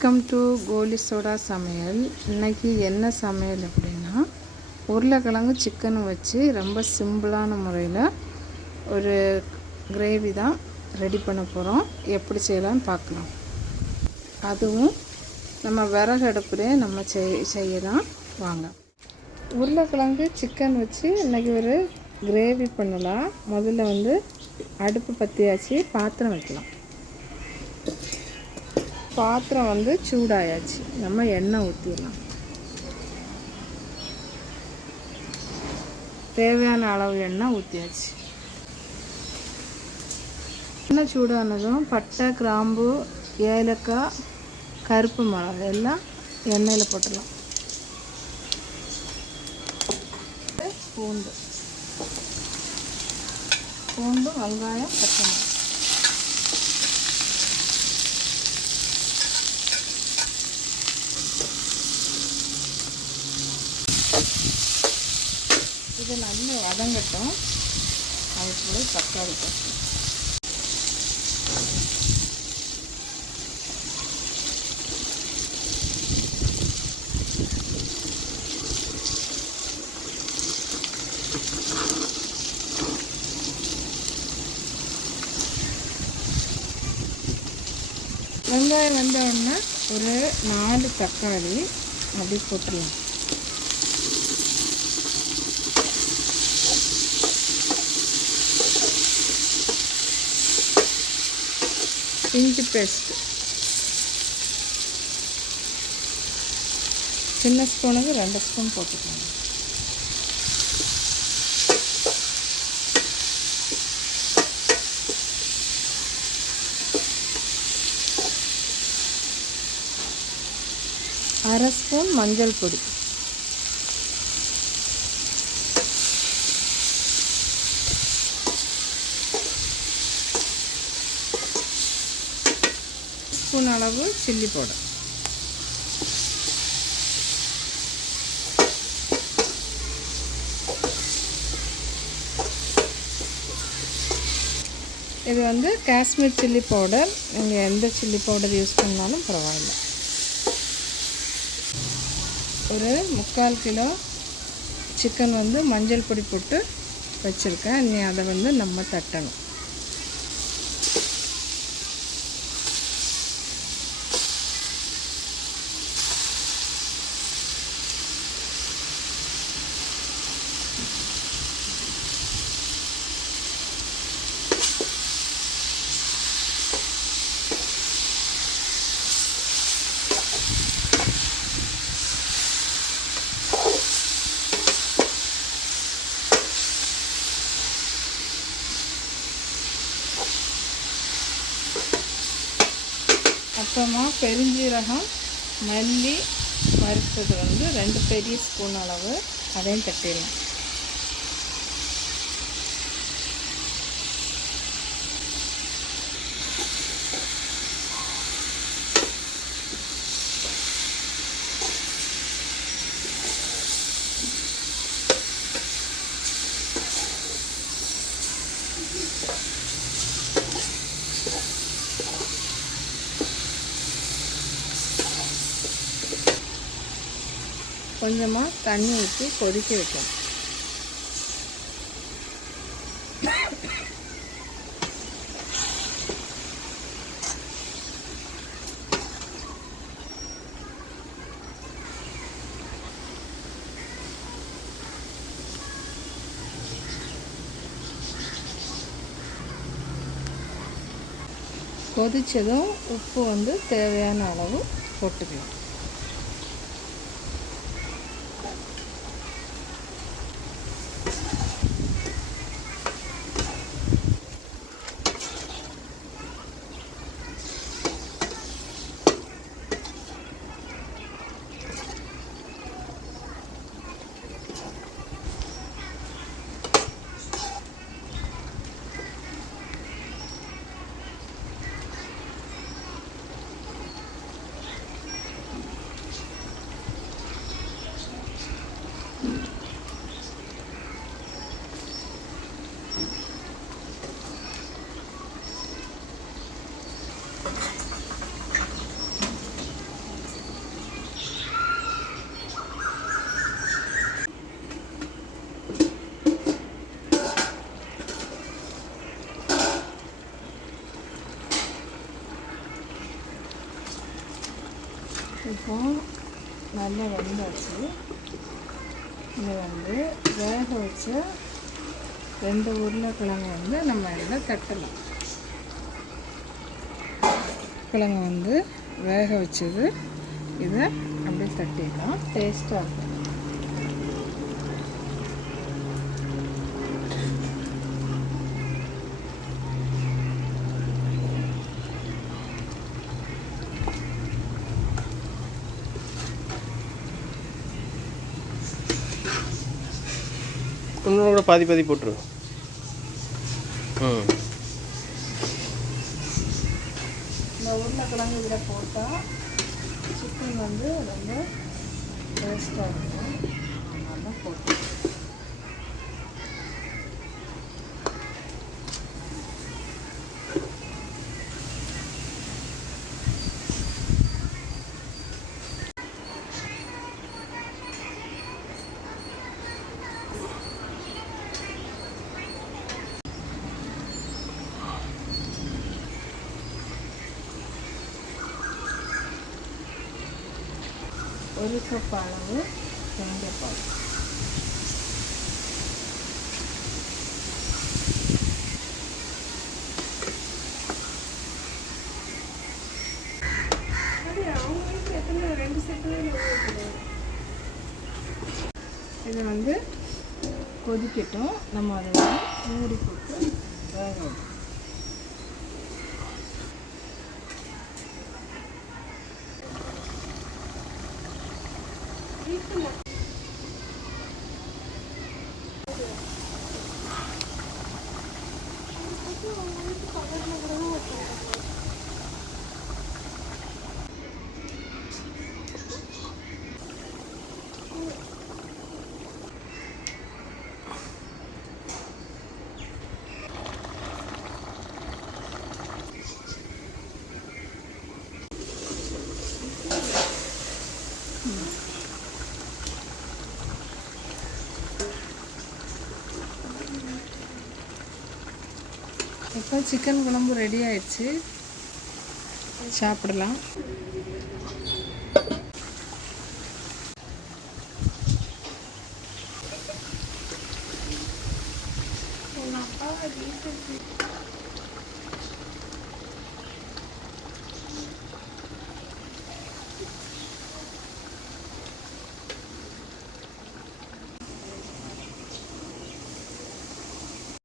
Welcome to Kohli soda சமையல். இன்றைக்கி என்ன சமையல் அப்படின்னா உருளைக்கிழங்கு சிக்கன் வச்சு ரொம்ப சிம்பிளான முறையில் ஒரு கிரேவி தான் ரெடி பண்ண போகிறோம் எப்படி செய்யலாம்னு பார்க்கலாம். அதுவும் நம்ம விறகு அடுப்புலேயே நம்ம செய் செய்யலாம். வாங்க. உருளைக்கிழங்கு சிக்கன் வச்சு இன்றைக்கி ஒரு கிரேவி பண்ணலாம். முதல்ல வந்து அடுப்பு பற்றியாச்சு பாத்திரம் வைக்கலாம். பாத்திரம் வந்து சூடாயாச்சு. நம்ம எண்ணெய் ஊற்றிடலாம் தேவையான அளவு எண்ணெய் ஊற்றியாச்சு எண்ணெய் சூடானதும் பட்டை கிராம்பு ஏலக்காய் கருப்பு மிளகு எல்லாம் எண்ணெயில் போட்டுடலாம். பூண்டு. பூண்டு வெங்காயம் பச்சை மிளகாய். இது நல்லா வதங்கட்டும். அதுக்குள்ள தக்காளி பச்சை வெங்காயம் வந்த உடனே ஒரு நாலு தக்காளி அப்படி போட்டுருவோம் இஞ்சி பேஸ்ட்டு சின்ன ஸ்பூனுக்கு ரெண்டு ஸ்பூன் போட்டுக்கோங்க. அரை ஸ்பூன் மஞ்சள் பொடி. ஸ்பூன் அளவு சில்லி பவுடர். இது வந்து காஷ்மீர் சில்லி பவுடர். நீங்கள் எந்த சில்லி பவுடர் யூஸ் பண்ணாலும் பரவாயில்ல. ஒரு முக்கால் கிலோ சிக்கன் வந்து மஞ்சள் பொடி போட்டு வச்சுருக்கேன். இனி அதை வந்து நம்ம தட்டணும். அப்புறமா பெருஞ்சீரகம் மல்லி வறுத்தது வந்து ரெண்டு பெரிய ஸ்பூன் அளவு அதையும் தட்டிடலாம். கொஞ்சமாக தண்ணி ஊற்றி கொதிக்க வைக்கணும். கொதித்ததும் உப்பு வந்து தேவையான அளவு போட்டுக்கலாம். இப்போ நல்லா வெந்தாச்சு இது வந்து வேக வச்ச ரெண்டு உருளைக்கிழங்கு வந்து நம்ம இதில் தட்டலாம். கிழங்கு வந்து வேக வச்சது இதை அப்படியே தட்டிடலாம். டேஸ்ட்டாக இருக்கும். இன்னும் கூட பாதி பாதி போட்டுரு. ம். இந்த உருளைக்கிழங்கு இதில் போட்டால் சிக்கன் வந்து ரொம்ப டேஸ்ட்டாக இருக்கும். அதனால போட்டு ஒரு கப் அளவு தேங்காய்பால் இது வந்து கொதிக்கட்டும் நம்ம அதை மூடி போட்டு வேக வைக்கணும் 哦，我也不打算那个。இப்போ சிக்கன் குழம்பு ரெடி ஆயிடுச்சு. சாப்பிடலாம். எங்கள் அப்பா வீட்டுக்கு